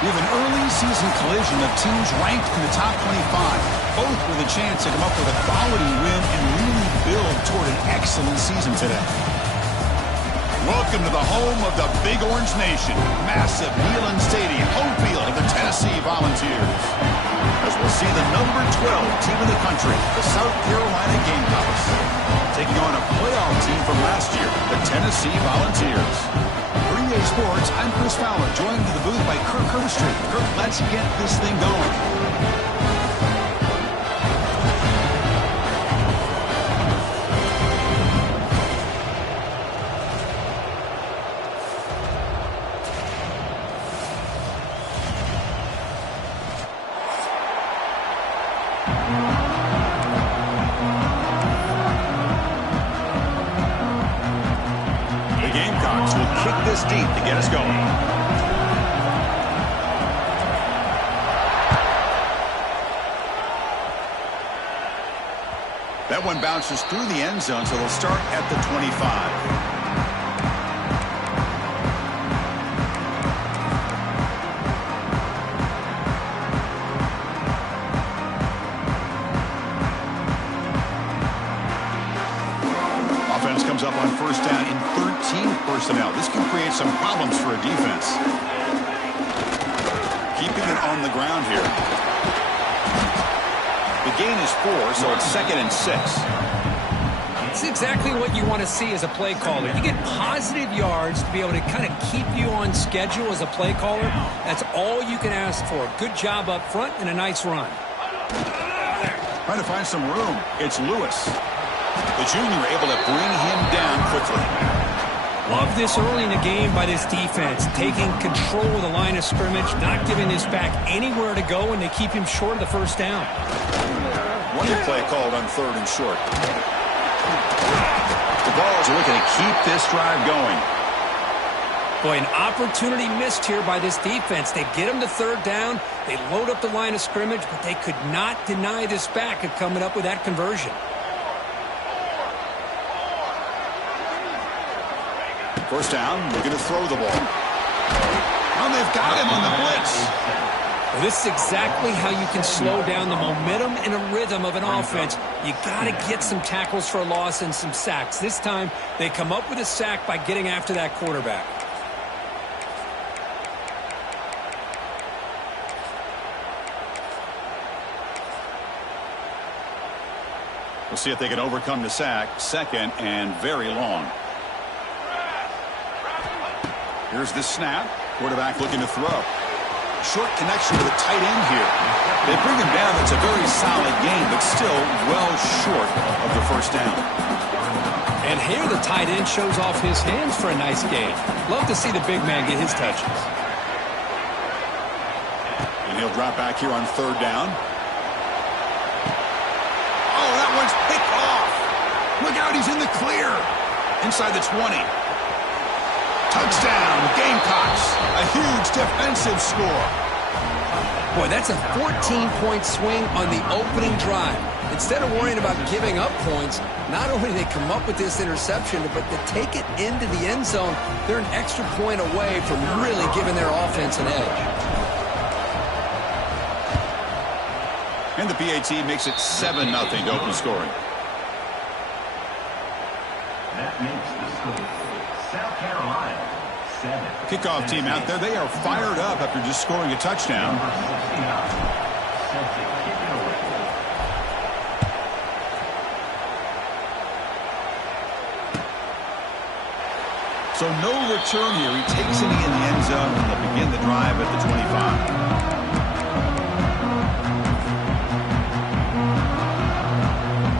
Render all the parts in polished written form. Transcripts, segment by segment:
We have an early season collision of teams ranked in the top 25, both with a chance to come up with a quality win and really build toward an excellent season today. Welcome to the home of the Big Orange Nation. Massive Neyland Stadium, home field of the Tennessee Volunteers. As we'll see the number 12 team in the country, the South Carolina Gamecocks, taking on a playoff team from last year, the Tennessee Volunteers. For EA Sports, I'm Chris Fowler, joined to the booth by Kirk Herbstreit. Kirk, let's get this thing going. This deep to get us going. That one bounces through the end zone, so they'll start at the 25. Comes up on first down in 13 personnel. This can create some problems for a defense. Keeping it on the ground here. The gain is 4, so it's 2nd and 6. It's exactly what you want to see as a play caller. You get positive yards to be able to kind of keep you on schedule as a play caller. That's all you can ask for. Good job up front and a nice run. Trying to find some room. It's Lewis. The junior able to bring him down quickly. Love this early in the game by this defense, taking control of the line of scrimmage, not giving this back anywhere to go, and they keep him short of the first down. One play called on 3rd and short. The Vols are looking to keep this drive going. Boy, an opportunity missed here by this defense. They get him to 3rd down, they load up the line of scrimmage, but they could not deny this back of coming up with that conversion. First down, looking to throw the ball. Oh, they've got him on the blitz. Well, this is exactly how you can slow down the momentum and a rhythm of an offense. You got to get some tackles for a loss and some sacks. This time, they come up with a sack by getting after that quarterback. We'll see if they can overcome the sack. 2nd and very long. Here's the snap. Quarterback looking to throw. Short connection to the tight end here. They bring him down. It's a very solid game, but still well short of the first down. And here the tight end shows off his hands for a nice gain. Love to see the big man get his touches. And he'll drop back here on 3rd down. Oh, that one's picked off. Look out, he's in the clear. Inside the 20. Touchdown, Gamecocks. A huge defensive score. Boy, that's a 14-point swing on the opening drive. Instead of worrying about giving up points, not only do they come up with this interception, but to take it into the end zone, they're an extra point away from really giving their offense an edge. And the PAT makes it 7-0 to open scoring. That makes the score. South Carolina, 7. Kickoff team out there. They are fired up after just scoring a touchdown. So no return here. He takes it in the end zone, and they'll begin the drive at the 25.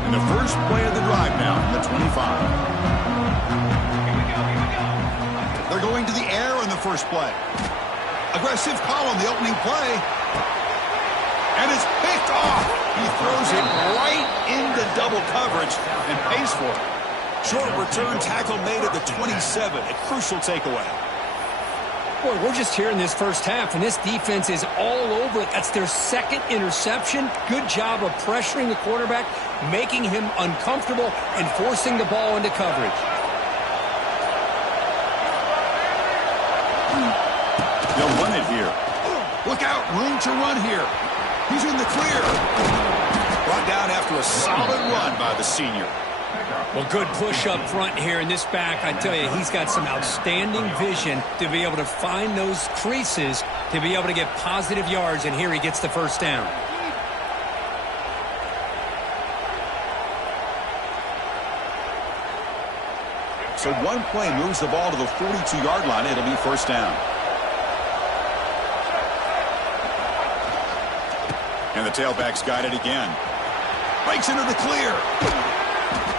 And the first play of the drive now from the 25. They're going to the air on the first play. Aggressive call on the opening play. And it's picked off. He throws it right into double coverage and pays for it. Short return tackle made at the 27. A crucial takeaway. Boy, we're just here in this first half, and this defense is all over it. That's their 2nd interception. Good job of pressuring the quarterback, making him uncomfortable, and forcing the ball into coverage. They'll run it here. Look out, room to run here. He's in the clear. Brought down after a solid run by the senior. Well, good push up front here in this back. I tell you, he's got some outstanding vision to be able to find those creases, to be able to get positive yards, and here he gets the first down. So one play moves the ball to the 42-yard line. It'll be first down. And the tailback's got it again. Breaks into the clear.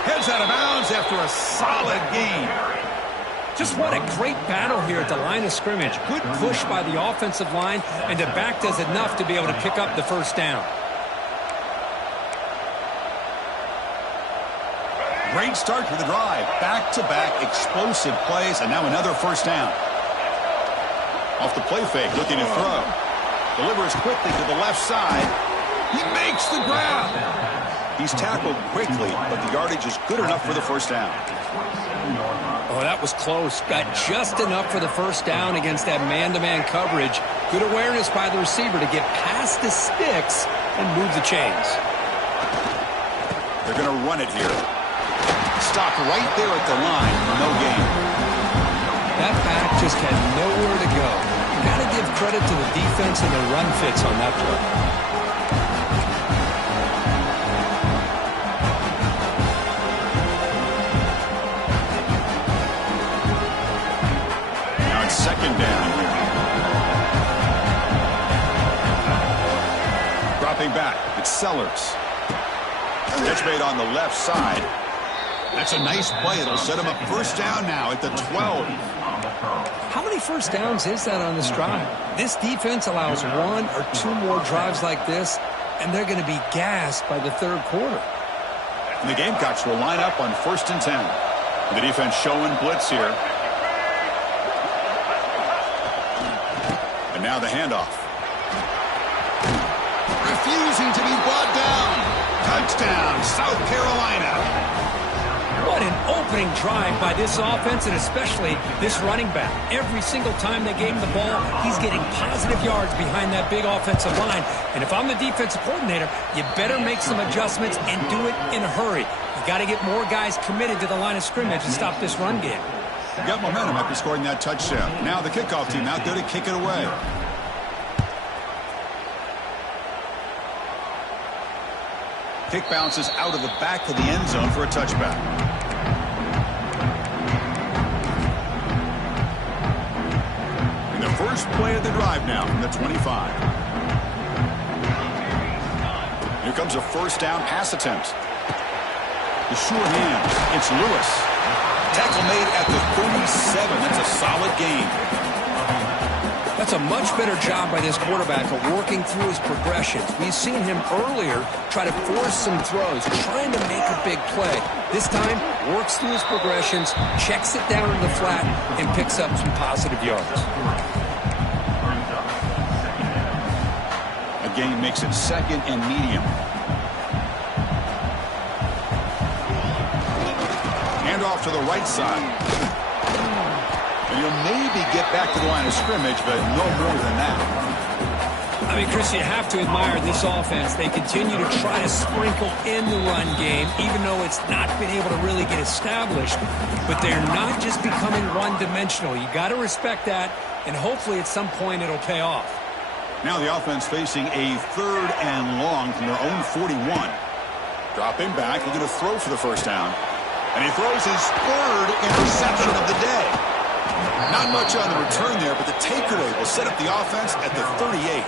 Heads out of bounds after a solid gain. Just what a great battle here at the line of scrimmage. Good push by the offensive line, and the back does enough to be able to pick up the first down. Great start to the drive. Back-to-back explosive plays, and now another first down. Off the play fake, looking to throw. Delivers quickly to the left side. He makes the grab. He's tackled quickly, but the yardage is good enough for the first down. Oh, that was close. Got just enough for the first down against that man-to-man coverage. Good awareness by the receiver to get past the sticks and move the chains. They're going to run it here. Stopped right there at the line. No gain. That back just had nowhere to go. Got to give credit to the defense and the run fits on that play. Second down here. Dropping back. It's Sellers. Catch made on the left side. That's a nice play. It'll set him up first down now at the 12. How many first downs is that on this drive? This defense allows one or two more drives like this, and they're going to be gassed by the third quarter. And the Gamecocks will line up on 1st and 10. The defense showing blitz here. Now the handoff. Refusing to be brought down. Touchdown, South Carolina. What an opening drive by this offense, and especially this running back. Every single time they gave him the ball, he's getting positive yards behind that big offensive line. And if I'm the defensive coordinator, you better make some adjustments and do it in a hurry. You got to get more guys committed to the line of scrimmage and stop this run game. Got momentum after scoring that touchdown. Now the kickoff team out there to kick it away. Kick bounces out of the back of the end zone for a touchback. And the first play of the drive now from the 25. Here comes a first down pass attempt. The sure hands. It's Lewis. Tackle made at the 37. That's a solid gain. That's a much better job by this quarterback of working through his progressions. We've seen him earlier try to force some throws, trying to make a big play. This time, works through his progressions, checks it down in the flat, and picks up some positive yards. A gain makes it 2nd and medium. Hand off to the right side. And you'll maybe get back to the line of scrimmage, but no more than that. I mean, Chris, you have to admire this offense. They continue to try to sprinkle in the run game, even though it's not been able to really get established. But they're not just becoming one-dimensional. You got to respect that, and hopefully at some point it'll pay off. Now the offense facing a 3rd and long from their own 41. Dropping back, looking to throw for the first down. And he throws his 3rd interception of the day. Not much on the return there, but the takeaway will set up the offense at the 38.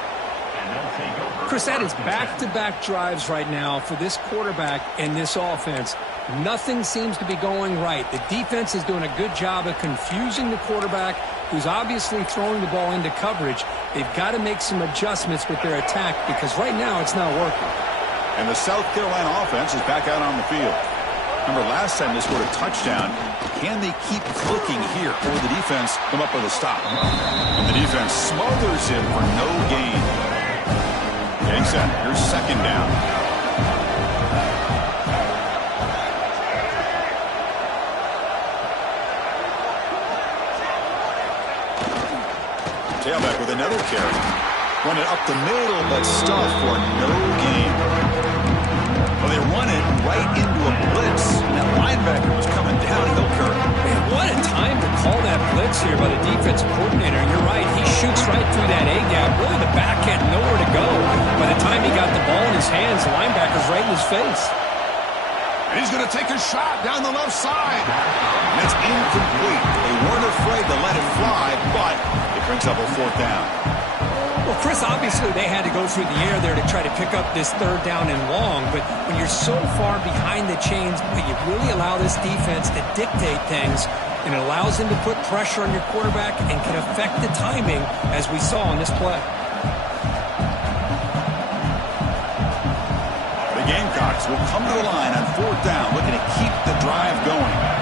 Chris, that is back-to-back drives right now for this quarterback and this offense. Nothing seems to be going right. The defense is doing a good job of confusing the quarterback, who's obviously throwing the ball into coverage. They've got to make some adjustments with their attack because right now it's not working. And the South Carolina offense is back out on the field. Remember, last time they scored a touchdown. Can they keep clicking here, or will the defense come up with a stop? And the defense smothers him for no gain. Getting set. Here's 2nd down. Tailback with another carry. Run it up the middle, but stuffed for no gain. Well, they run it right into a blitz, and that linebacker was coming downhill curve. Man, what a time to call that blitz here by the defensive coordinator. And you're right, he shoots right through that A-gap. Really, the back had nowhere to go. By the time he got the ball in his hands, the linebacker's right in his face. And he's going to take a shot down the left side. And that's incomplete. They weren't afraid to let it fly, but it brings up a fourth down. Well, Chris, obviously they had to go through the air there to try to pick up this third down and long, but when you're so far behind the chains, you really allow this defense to dictate things, and it allows them to put pressure on your quarterback and can affect the timing, as we saw on this play. The Gamecocks will come to the line on fourth down, looking to keep the drive going.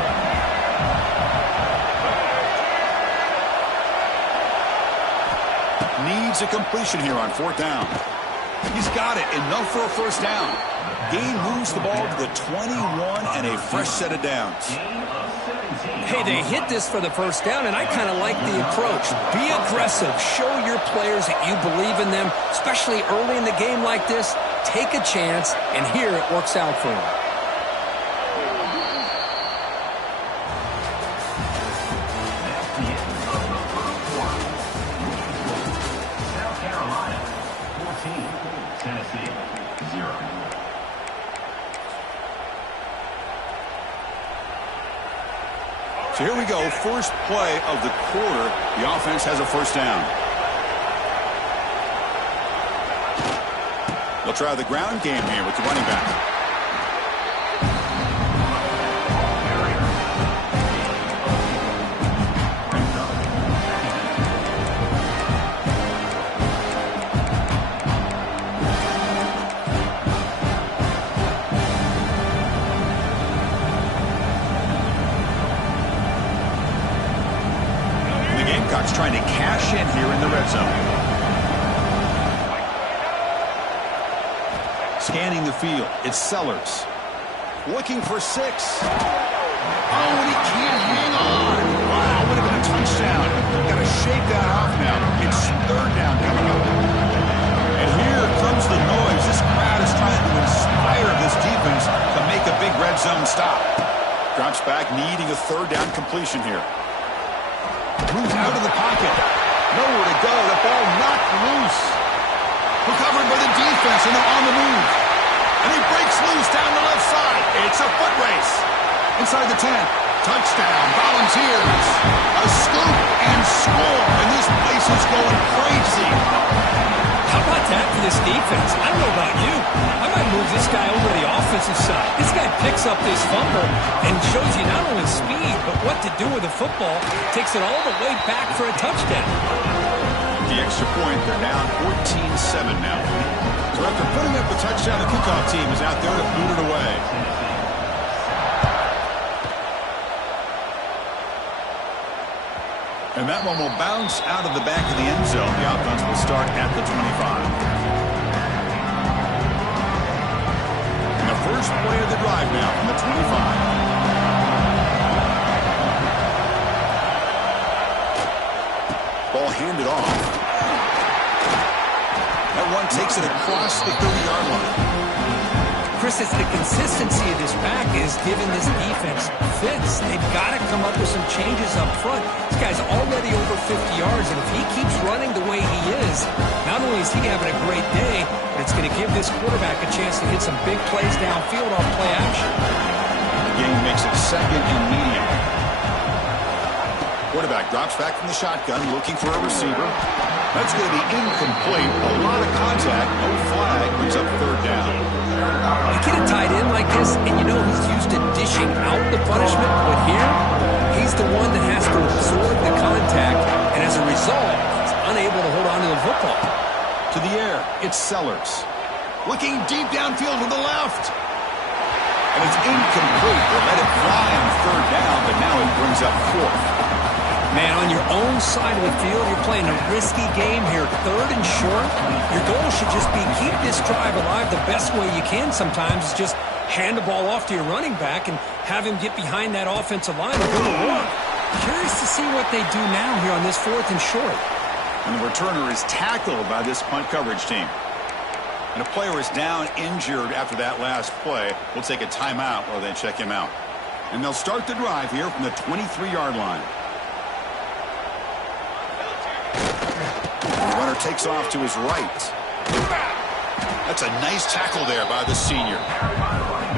Needs a completion here on fourth down. He's got it. Enough for a first down. Gain moves the ball to the 21 and a fresh set of downs. Hey, they hit this for the first down, and I kind of like the approach. Be aggressive. Show your players that you believe in them, especially early in the game like this. Take a chance, and here it works out for them. So here we go, first play of the quarter. The offense has a first down. They'll try the ground game here with the running back. Trying to cash in here in the red zone. Scanning the field, it's Sellers. Looking for 6. Oh, and he can't hang on. Wow, would have been a touchdown. Got to shake that off now. It's third down coming up. And here comes the noise. This crowd is trying to inspire this defense to make a big red zone stop. Drops back, needing a third down completion here. Moves out of the pocket. Nowhere to go. The ball knocked loose. Recovered by the defense, and they're on the move. And he breaks loose down the left side. It's a foot race. Inside the 10. Touchdown. Volunteers. A scoop and score. And this place is going crazy. How about that for this defense? I don't know about you. I might move this guy over to the offensive side. This guy picks up this fumble and shows you not only speed, but what to do with the football. Takes it all the way back for a touchdown. The extra point, they're down 14-7 now. So after putting up the touchdown, the kickoff team is out there to boot it away. And that one will bounce out of the back of the end zone. The offense will start at the 25. And the first play of the drive now from the 25. Ball handed off. That one takes it across the 30-yard line. Chris, it's the consistency of this back is giving this defense fits. They've got to come up with some changes up front. This guy's already over 50 yards, and if he keeps running the way he is, not only is he having a great day, but it's going to give this quarterback a chance to hit some big plays downfield on play action. The game makes it second and medium. Quarterback drops back from the shotgun, looking for a receiver. That's going to be incomplete. A lot of contact, no flag, brings up third down. You get a tight end like this, and you know he's used to dishing out the punishment, but here, he's the one that has to absorb the contact, and as a result, he's unable to hold on to the football. To the air, it's Sellers. Looking deep downfield to the left. And it's incomplete. They let it fly on third down, but now it brings up fourth. Man, on your own side of the field, you're playing a risky game here. Third and short. Your goal should just be keep this drive alive the best way you can sometimes. Is just hand the ball off to your running back and have him get behind that offensive line and go to work. Curious to see what they do now here on this fourth and short. And the returner is tackled by this punt coverage team. And a player is down injured after that last play. We'll take a timeout while they check him out. And they'll start the drive here from the 23-yard line. The runner takes off to his right. That's a nice tackle there by the senior.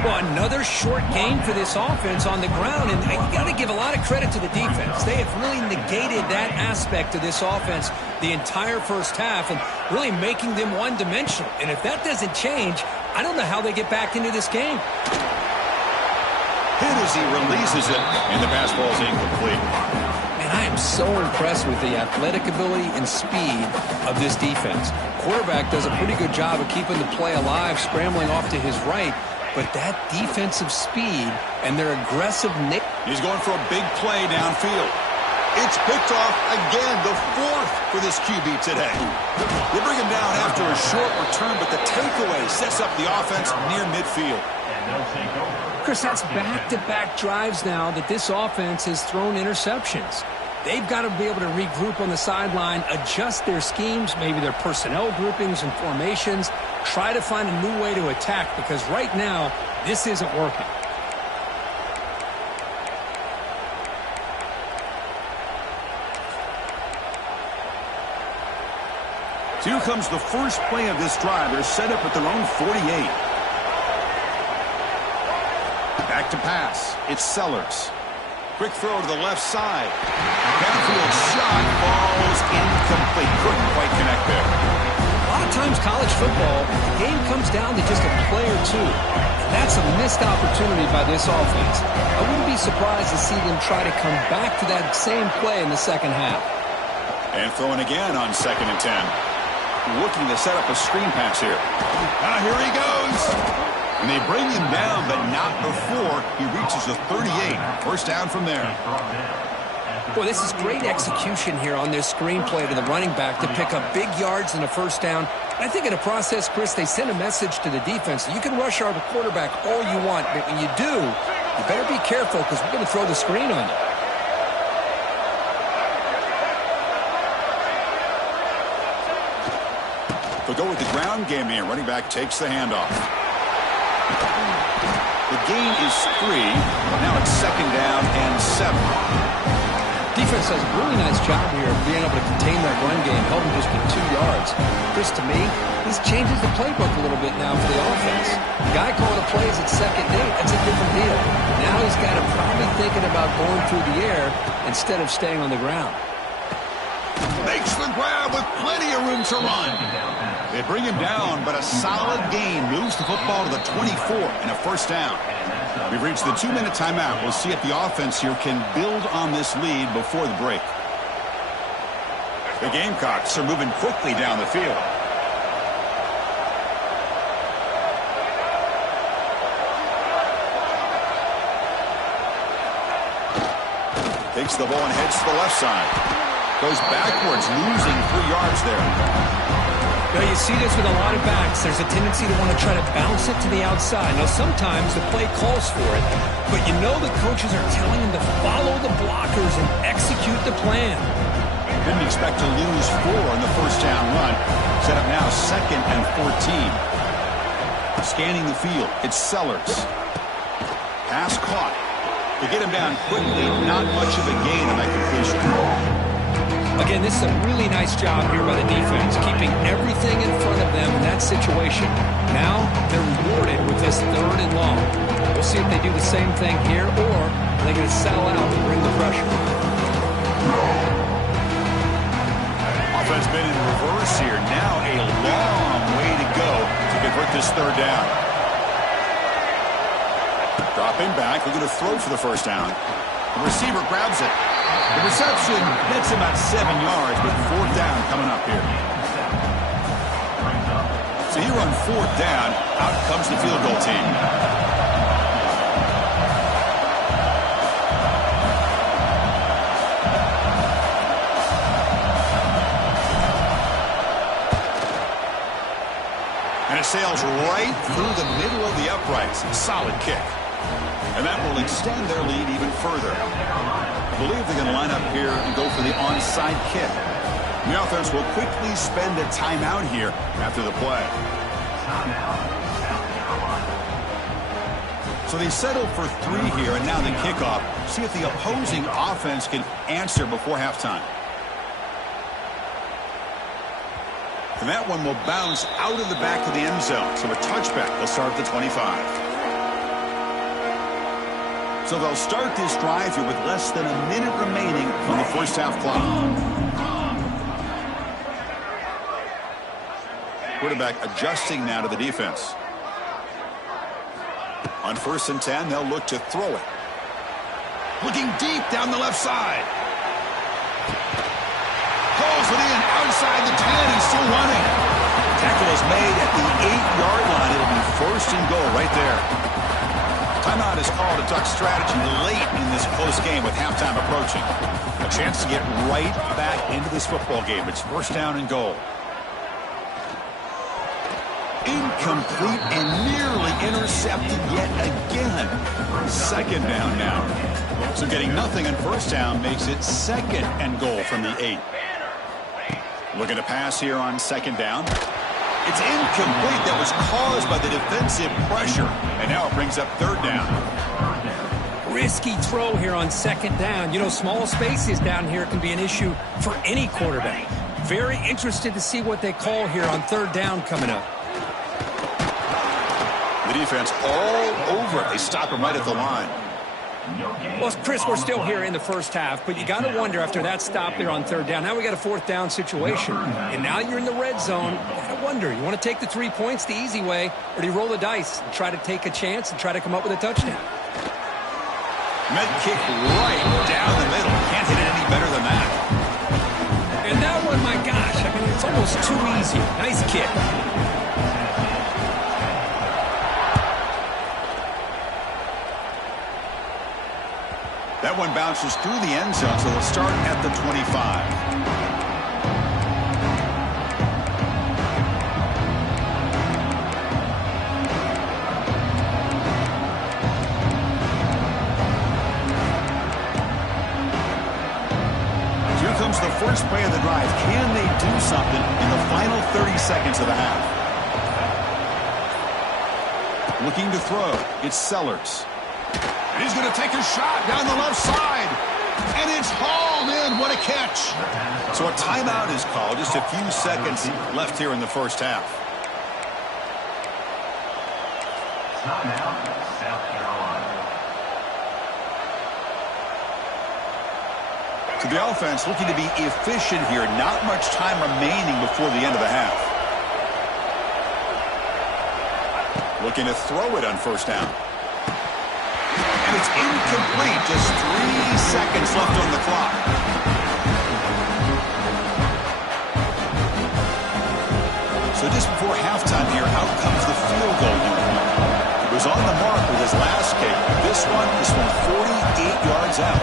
Well, another short gain for this offense on the ground, and you got to give a lot of credit to the defense. They have really negated that aspect of this offense the entire first half and really making them one-dimensional. And if that doesn't change, I don't know how they get back into this game. Hit as he releases it, and the pass ball is incomplete. And I am so impressed with the athletic ability and speed of this defense. Quarterback does a pretty good job of keeping the play alive, scrambling off to his right. But that defensive speed and their aggressive... He's going for a big play downfield. It's picked off again, the fourth for this QB today. They bring him down after a short return, but the takeaway sets up the offense near midfield. Chris, that's back-to-back drives now that this offense has thrown interceptions. They've got to be able to regroup on the sideline, adjust their schemes, maybe their personnel groupings and formations, try to find a new way to attack, because right now, this isn't working. So here comes the first play of this drive. They're set up at their own 48. Back to pass. It's Sellers. Quick throw to the left side. Downfield shot falls incomplete. Couldn't quite connect there. A lot of times college football, the game comes down to just a play or two. And that's a missed opportunity by this offense. I wouldn't be surprised to see them try to come back to that same play in the second half. And throwing again on 2nd and 10. Looking to set up a screen pass here. Here he goes. And they bring him down, but not before he reaches the 38. First down from there. Boy, this is great execution here on this screenplay to the running back to pick up big yards and a first down. I think in the process, Chris, they send a message to the defense. You can rush our quarterback all you want, but when you do, you better be careful because we're going to throw the screen on you. They'll go with the ground game here. Running back takes the handoff. The gain is 3. Now it's 2nd down and 7. Defense does a really nice job here of being able to contain that run game, helping just get 2 yards. Chris, to me, this changes the playbook a little bit now for the offense. The guy calling the plays at 2nd and 8, that's a different deal. Now he's got to probably thinking about going through the air instead of staying on the ground. Makes the grab with plenty of room to run. They bring him down, but a solid gain moves the football to the 24 and a first down. We've reached the 2-minute timeout. We'll see if the offense here can build on this lead before the break. The Gamecocks are moving quickly down the field. Takes the ball and heads to the left side. Goes backwards, losing 3 yards there. Now you see this with a lot of backs. There's a tendency to want to try to bounce it to the outside. Now sometimes the play calls for it, but you know the coaches are telling them to follow the blockers and execute the plan. Didn't expect to lose 4 on the first down run. Set up now 2nd and 14. Scanning the field, it's Sellers. Pass caught. They get him down quickly. Not much of a gain on that completion. Again, this is a really nice job here by the defense, keeping everything in front of them in that situation. Now they're rewarded with this 3rd and long. We'll see if they do the same thing here, or they're going to settle out and bring the pressure. Offense been in reverse here. Now a long way to go to convert this 3rd down. Dropping back, we're going to throw for the first down. The receiver grabs it. The reception gets about 7 yards, but 4th down coming up here. So here on 4th down, out comes the field goal team. And it sails right through the middle of the uprights. Solid kick. And that will extend their lead even further. I believe they're going to line up here and go for the onside kick. The offense will quickly spend a timeout here after the play. So they settle for 3 here, and now the kickoff. See if the opposing offense can answer before halftime. And that one will bounce out of the back of the end zone. So a touchback. They'll start at the 25. So they'll start this drive here with less than a minute remaining on the first half clock. Quarterback adjusting now to the defense. On 1st and 10, they'll look to throw it. Looking deep down the left side. Pulls it in outside the 10 and still running. Tackle is made at the 8-yard line. It'll be 1st and goal right there. Timeout is called to talk strategy late in this close game with halftime approaching. A chance to get right back into this football game. It's 1st down and goal. Incomplete and nearly intercepted yet again. 2nd down now. So getting nothing on 1st down makes it 2nd and goal from the 8. Looking to pass here on 2nd down. It's incomplete. That was caused by the defensive pressure. And now it brings up 3rd down. Risky throw here on 2nd down. You know, small spaces down here can be an issue for any quarterback. Very interested to see what they call here on 3rd down coming up. The defense all over it. They stop him right at the line. Well, Chris, we're still here in the first half, but you got to wonder after that stop there on 3rd down. Now we got a 4th down situation, and now you're in the red zone. You got to wonder, you want to take the 3 points the easy way, or do you roll the dice and try to take a chance and try to come up with a touchdown? Med kick right down the middle. Can't hit it any better than that. And that one, my gosh, I mean, it's almost too easy. Nice kick. That one bounces through the end zone, so they'll start at the 25. Here comes the first play of the drive. Can they do something in the final 30 seconds of the half? Looking to throw. It's Sellers. And he's going to take a shot down the left side. And it's hauled in. What a catch. So a timeout is called. Just a few seconds left here in the first half. Timeout, South Carolina. To the offense, looking to be efficient here. Not much time remaining before the end of the half. Looking to throw it on 1st down. And it's incomplete. Just 3 seconds left on the clock. So just before halftime here, out comes the field goal unit. He was on the mark with his last kick. This one is from 48 yards out.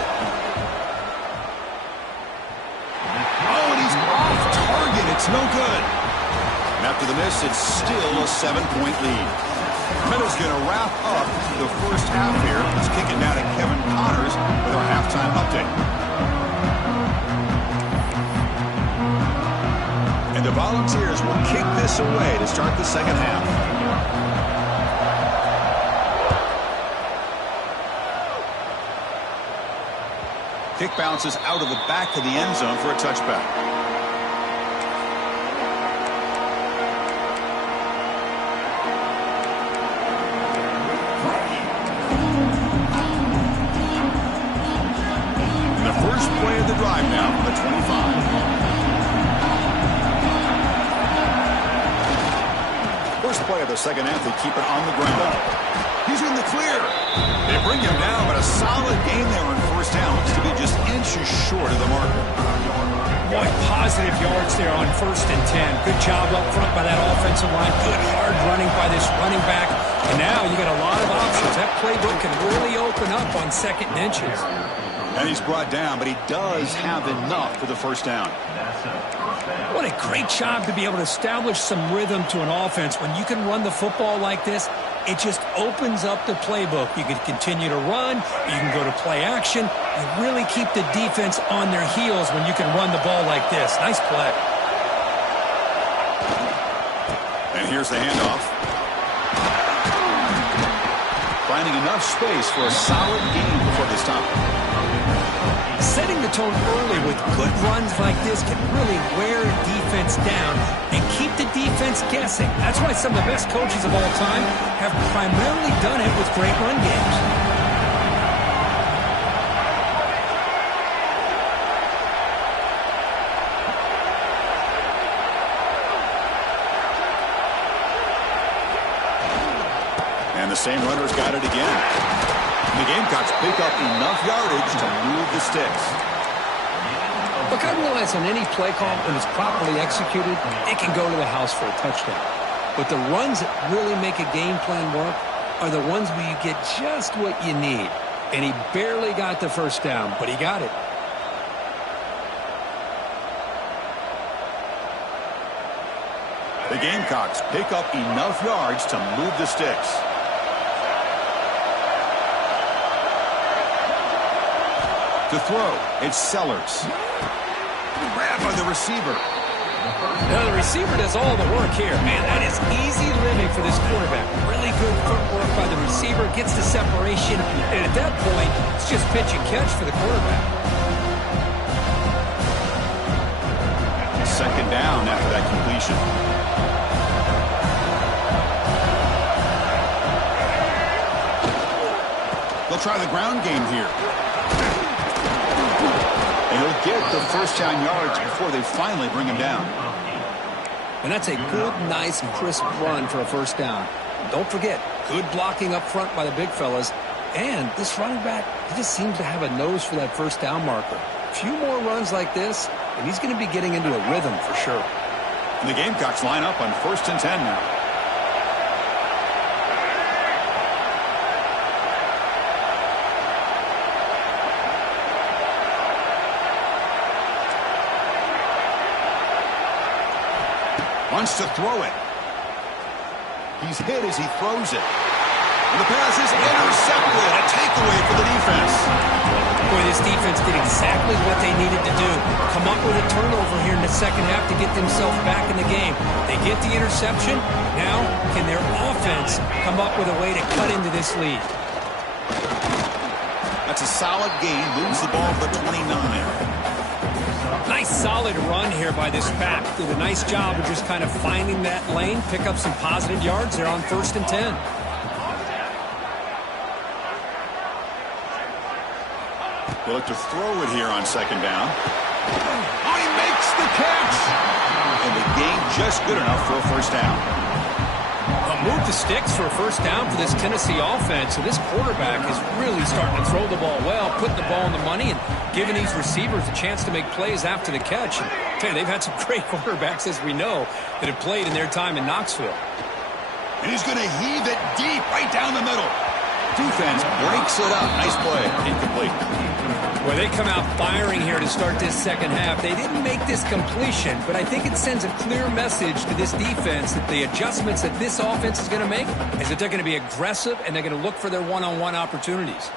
Oh, and he's off target. It's no good. And after the miss, it's still a 7-point lead. Meadow's going to wrap up the first half here. Let's kick it now to Kevin Connors with our halftime update. And the Volunteers will kick this away to start the second half. Kick bounces out of the back of the end zone for a touchback. The drive now from the 25. First play of the second half, they keep it on the ground. He's in the clear. They bring him down, but a solid game there on 1st down. Looks to be just inches short of the marker. Boy, positive yards there on 1st and 10. Good job up front by that offensive line. Good hard running by this running back. And now you got a lot of options. That playbook can really open up on 2nd and inches. And he's brought down, but he does have enough for the 1st down. What a great job to be able to establish some rhythm to an offense. When you can run the football like this, it just opens up the playbook. You can continue to run. You can go to play action. You really keep the defense on their heels when you can run the ball like this. Nice play. And here's the handoff. Finding enough space for a solid gain before they stop. Setting the tone early with good runs like this can really wear defense down and keep the defense guessing. That's why some of the best coaches of all time have primarily done it with great run games. And the same runner's got it again. The Gamecocks pick up enough yardage to move the sticks. Look, I realize on any play call, when it's properly executed, it can go to the house for a touchdown. But the runs that really make a game plan work are the ones where you get just what you need. And he barely got the first down, but he got it. The Gamecocks pick up enough yards to move the sticks. To throw, it's Sellers. Grab by the receiver. Now the receiver does all the work here. Man, that is easy living for this quarterback. Really good footwork by the receiver. Gets the separation. And at that point, it's just pitch and catch for the quarterback. Second down after that completion. They'll try the ground game here. And he'll get the first down yards before they finally bring him down. And that's a good, nice, crisp run for a first down. Don't forget, good blocking up front by the big fellas. And this running back, he just seems to have a nose for that first down marker. A few more runs like this, and he's going to be getting into a rhythm for sure. And the Gamecocks line up on 1st and 10 now. Wants to throw it. He's hit as he throws it. And the pass is intercepted. A takeaway for the defense. Boy, this defense did exactly what they needed to do. Come up with a turnover here in the second half to get themselves back in the game. They get the interception. Now, can their offense come up with a way to cut into this lead? That's a solid gain. Moves the ball to the 29. Nice solid run here by this pack. Did a nice job of just kind of finding that lane, pick up some positive yards there on 1st and 10. They look to throw it here on second down. Oh, he makes the catch! And the gain just good enough for a first down. Move the sticks for a first down for this Tennessee offense. So this quarterback is really starting to throw the ball well, putting the ball in the money, and giving these receivers a chance to make plays after the catch. And tell you, they've had some great quarterbacks, as we know, that have played in their time in Knoxville. And he's going to heave it deep right down the middle. Defense breaks it up. Nice play. Incomplete. Well, they come out firing here to start this second half. They didn't make this completion, but I think it sends a clear message to this defense that the adjustments that this offense is going to make is that they're going to be aggressive and they're going to look for their one-on-one opportunities.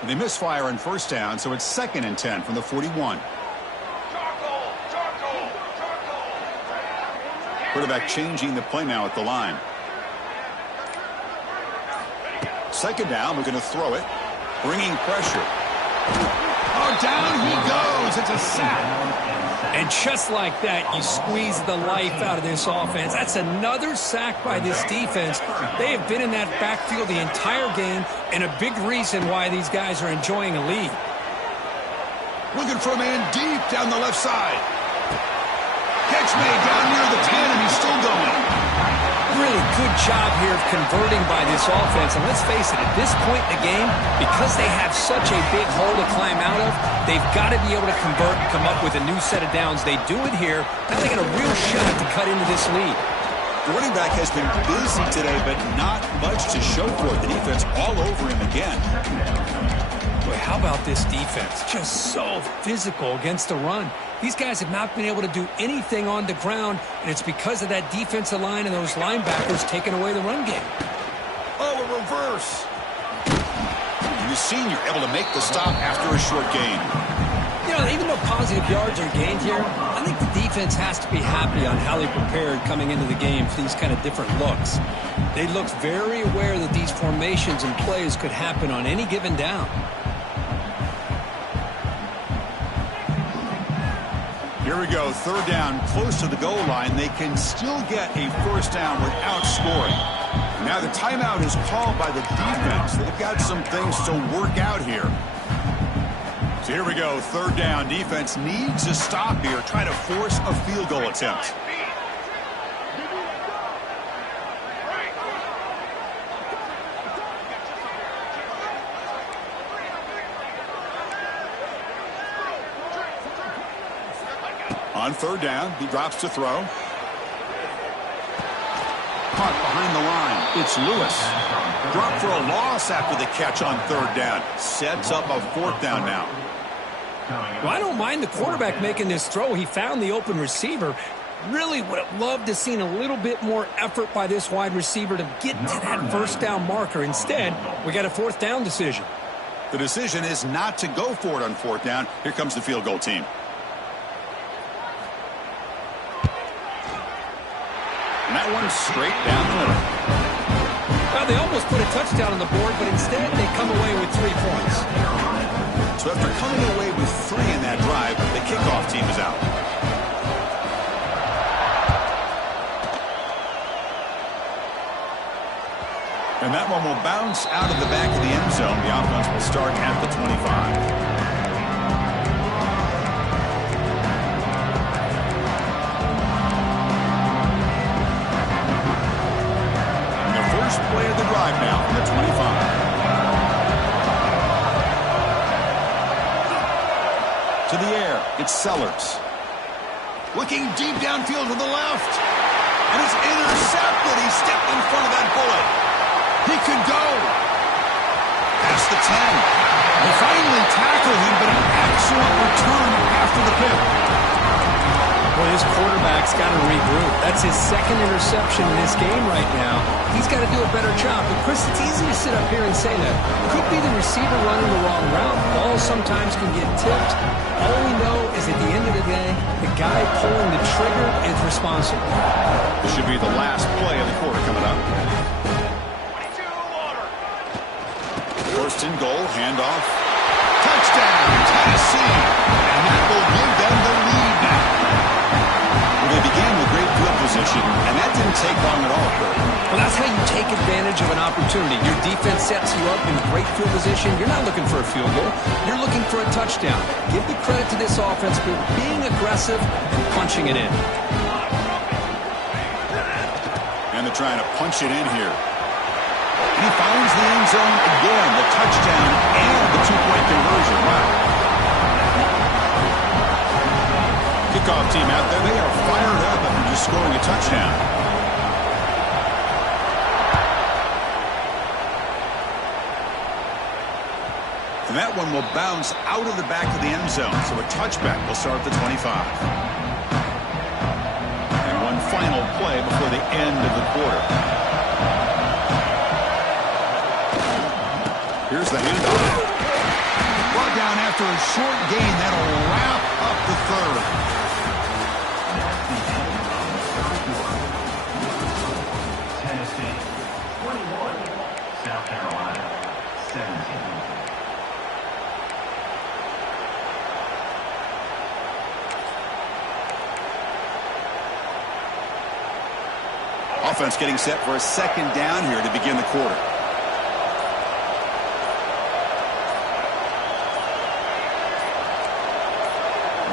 And they misfire on first down, so it's 2nd and 10 from the 41. Quarterback changing the play now at the line. Second down, we're going to throw it. Bringing pressure. Oh, down he goes. It's a sack. And just like that, you squeeze the life out of this offense. That's another sack by this defense. They have been in that backfield the entire game, and a big reason why these guys are enjoying a lead. Looking for a man deep down the left side. Catch made down near the 10, and he's still going. Really good job here of converting by this offense. And let's face it, at this point in the game, because they have such a big hole to climb out of, they've got to be able to convert and come up with a new set of downs. They do it here. Now they got a real shot to cut into this lead. The running back has been busy today, but not much to show for it. The defense all over him again. Boy, how about this defense? Just so physical against the run. These guys have not been able to do anything on the ground, and it's because of that defensive line and those linebackers taking away the run game. Oh, a reverse. You've seen you're able to make the stop after a short gain. You know, even though positive yards are gained here, I think the defense has to be happy on how they prepared coming into the game for these kind of different looks. They looked very aware that these formations and plays could happen on any given down. Here we go, third down, close to the goal line. They can still get a first down without scoring. Now the timeout is called by the defense. They've got some things to work out here. So here we go, third down. Defense needs a stop here, try to force a field goal attempt. On third down, he drops to throw. Caught behind the line. It's Lewis. Dropped for a loss after the catch on third down. Sets up a fourth down now. Well, I don't mind the quarterback making this throw. He found the open receiver. Really would have loved to have seen a little bit more effort by this wide receiver to get to that first down marker. Instead, we got a fourth down decision. The decision is not to go for it on fourth down. Here comes the field goal team. And that one's straight down the middle. Well, they almost put a touchdown on the board, but instead they come away with 3 points. So after coming away with 3 in that drive, the kickoff team is out. And that one will bounce out of the back of the end zone. The offense will start at the 25. First play of the drive now from the 25. To the air, it's Sellers. Looking deep downfield to the left. And it's intercepted. He stepped in front of that bullet. He could go. Past the 10. They finally tackled him, but an excellent return after the pick. Well, his quarterback's got to regroup. That's his second interception in this game right now. He's got to do a better job. But, Chris, it's easy to sit up here and say that. Could be the receiver running the wrong route. Balls sometimes can get tipped. All we know is at the end of the day, the guy pulling the trigger is responsible. This should be the last play of the quarter coming up. First and goal, handoff. Touchdown, Tennessee. And that will give them the lead now. They began with great field position, and that didn't take long at all, Kurt. Well, that's how you take advantage of an opportunity. Your defense sets you up in great field position. You're not looking for a field goal. You're looking for a touchdown. Give the credit to this offense for being aggressive and punching it in. And they're trying to punch it in here. And he finds the end zone again, the touchdown and the two-point conversion. Wow. Kickoff team out there, they are fired up after just scoring a touchdown. And that one will bounce out of the back of the end zone, so a touchback will start at the 25. And one final play before the end of the quarter. Here's the handoff. Brought down after a short gain. That'll wrap up the third. Offense getting set for a second down here to begin the quarter.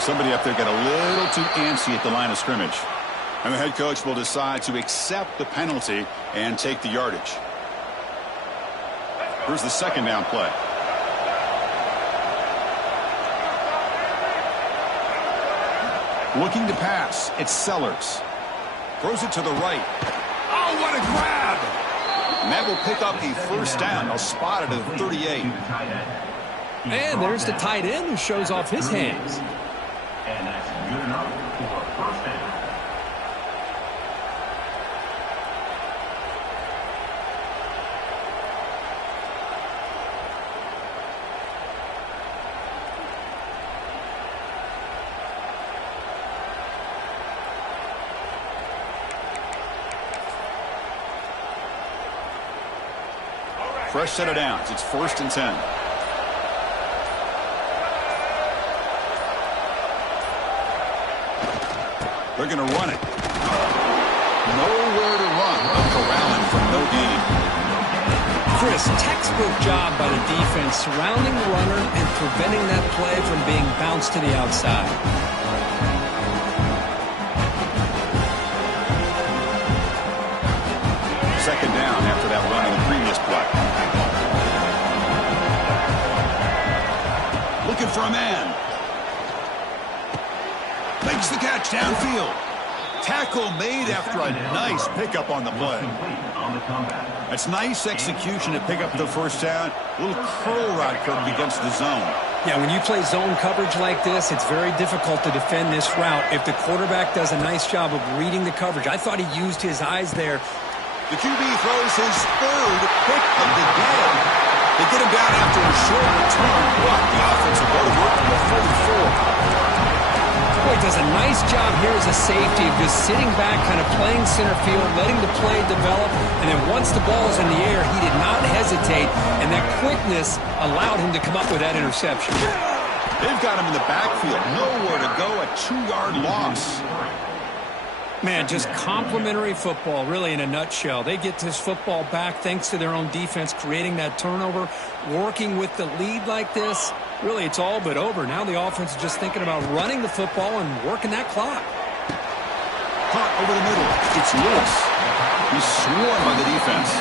Somebody up there got a little too antsy at the line of scrimmage. And the head coach will decide to accept the penalty and take the yardage. Here's the second down play. Looking to pass. It's Sellers. Throws it to the right. Oh, what a grab! And that will pick up a first down. They'll spot it at 38. And there's the tight end who shows off his hands. And that's good enough for a first down. Fresh set of downs. It's 1st and 10. They're going to run it. Nowhere to run. Corralling for no gain. Chris, textbook job by the defense surrounding the runner and preventing that play from being bounced to the outside. Second down after that run in the previous play. Looking for a man. Makes the catch downfield. Tackle made after a nice pickup on the play. That's nice execution to pick up the first down. A little curl rod curve against the zone. Yeah, when you play zone coverage like this, it's very difficult to defend this route if the quarterback does a nice job of reading the coverage. I thought he used his eyes there. The QB throws his 3rd pick of the game. They get him down after a short return. What? The offensive go to work from the 44. Boy, does a nice job here as a safety of just sitting back, kind of playing center field, letting the play develop, and then once the ball is in the air, he did not hesitate, and that quickness allowed him to come up with that interception. They've got him in the backfield. Nowhere to go. A 2-yard loss. Man, just complimentary football, really, in a nutshell. They get this football back thanks to their own defense, creating that turnover, working with the lead like this. Really, it's all but over. Now the offense is just thinking about running the football and working that clock. Caught over the middle. It's Lewis. He's swarmed by the defense.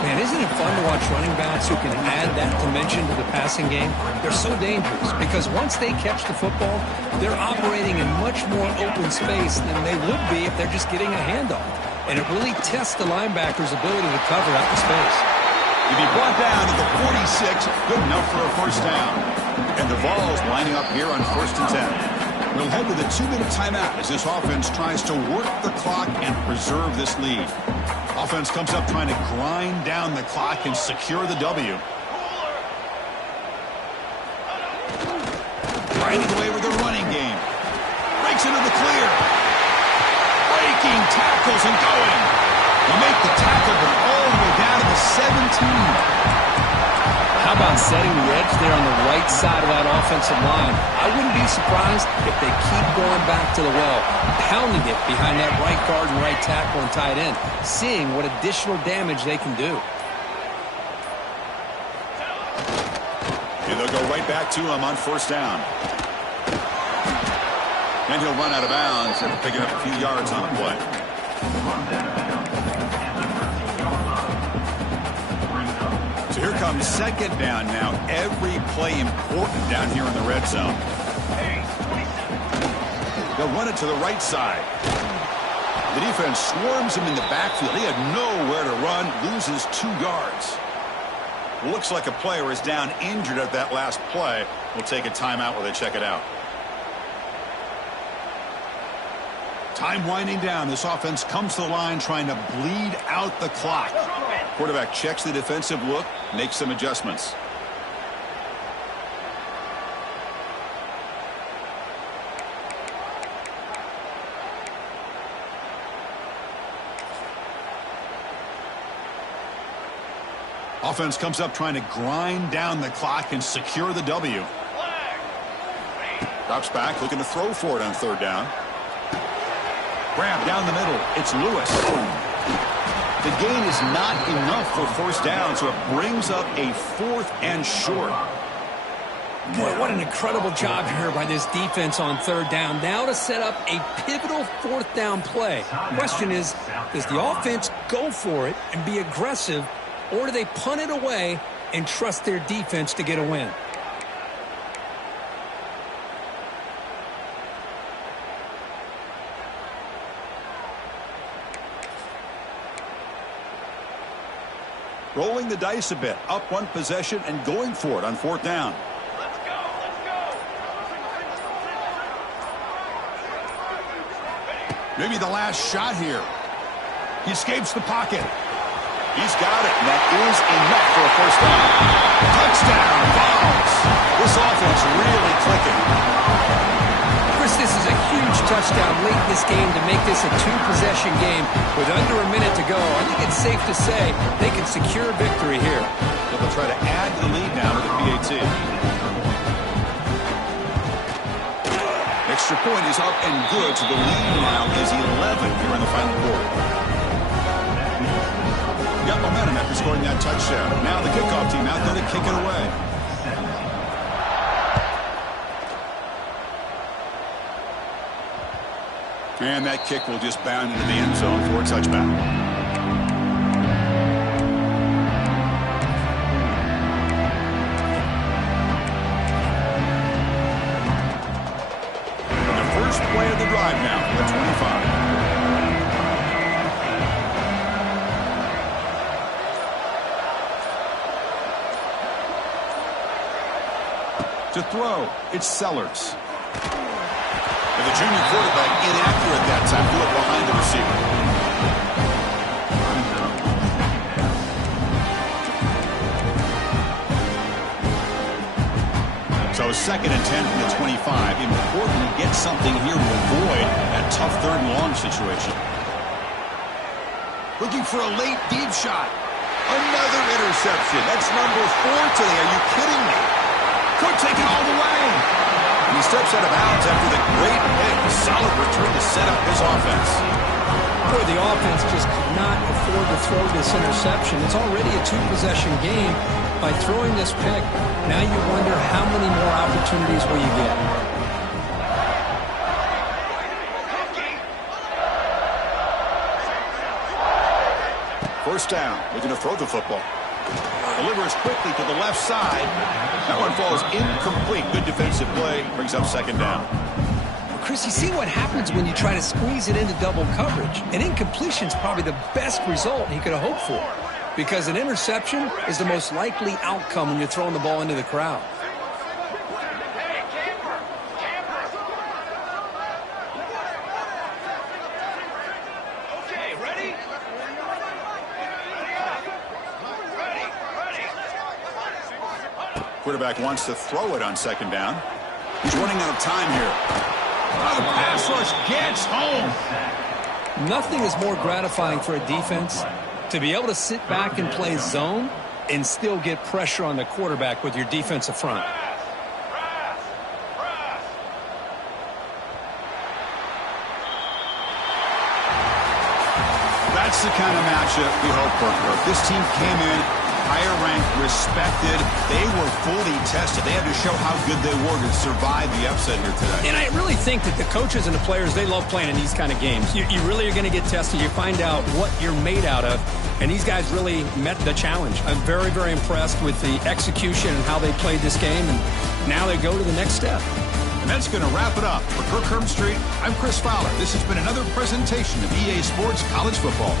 Man, isn't it fun to watch running backs who can add that dimension to the passing game? They're so dangerous because once they catch the football, they're operating in much more open space than they would be if they're just getting a handoff. And it really tests the linebacker's ability to cover out the space. He'd be brought down at the 46, good enough for a first down. And the Vols lining up here on 1st and 10. We'll head to the 2-minute timeout as this offense tries to work the clock and preserve this lead. Offense comes up trying to grind down the clock and secure the W. Grinding away with the running game. Breaks into the clear. Breaking tackles and going. Will make the tackle go all the way down to the 17. How about setting the edge there on the right side of that offensive line? I wouldn't be surprised if they keep going back to the well, pounding it behind that right guard and right tackle and tight end, seeing what additional damage they can do. And they'll go right back to him on 1st down. And he'll run out of bounds after picking up a few yards on the play. So here comes 2nd down now. Every play important down here in the red zone. They'll run it to the right side. The defense swarms him in the backfield. He had nowhere to run, loses 2 yards. Looks like a player is down injured at that last play. We'll take a timeout while they check it out. Time winding down. This offense comes to the line trying to bleed out the clock. Quarterback checks the defensive look, makes some adjustments. Offense comes up trying to grind down the clock and secure the W. Drops back, looking to throw for it on 3rd down. Grab down the middle. It's Lewis. The gain is not enough for 1st down, so it brings up a 4th and short. Boy, what an incredible job here by this defense on 3rd down. Now to set up a pivotal 4th down play. Question is, does the offense go for it and be aggressive, or do they punt it away and trust their defense to get a win? Rolling the dice a bit. Up one possession and going for it on fourth down. Maybe the last shot here. He escapes the pocket. He's got it, and that is enough for a first down. Touchdown, Vols. This offense really clicking. Chris, this is a huge touchdown late in this game to make this a two-possession game with under a minute to go. I think it's safe to say they can secure victory here. They'll try to add to the lead now to the PAT. Extra point is up and good, so the lead now is 11 here in the final quarter. Got momentum after scoring that touchdown. Now the kickoff team out there to kick it away. And that kick will just bound into the end zone for a touchback. Play of the drive now for the 25. To throw, it's Sellers. And the junior quarterback inaccurate that time. Threw it behind the receiver. So 2nd and 10 from the 25. Important to get something here to avoid that tough third and long situation. Looking for a late deep shot. Another interception. That's number 4 today. Are you kidding me? Could take it all the way. And he steps out of bounds after the great hit. A solid return to set up his offense. Boy, the offense just could not afford to throw this interception. It's already a two-possession game. By throwing this pick, now you wonder how many more opportunities will you get. First down. Looking to throw the football. Delivers quickly to the left side. That one falls incomplete. Good defensive play. Brings up 2nd down. Chris, you see what happens when you try to squeeze it into double coverage. An incompletion is probably the best result he could have hoped for, because an interception is the most likely outcome when you're throwing the ball into the crowd. Okay, ready? Quarterback wants to throw it on 2nd down. He's running out of time here. Oh, the pass rush gets home. Nothing is more gratifying for a defense to be able to sit back and play zone and still get pressure on the quarterback with your defensive front. That's the kind of matchup we hope for. This team came in higher ranked, respected. They were fully tested. They had to show how good they were to survive the upset here today. And I really think that the coaches and the players, they love playing in these kind of games. You really are going to get tested. You find out what you're made out of. And these guys really met the challenge. I'm very, very impressed with the execution and how they played this game. And now they go to the next step. And that's going to wrap it up. For Kirk Herbstreit, I'm Chris Fowler. This has been another presentation of EA Sports College Football.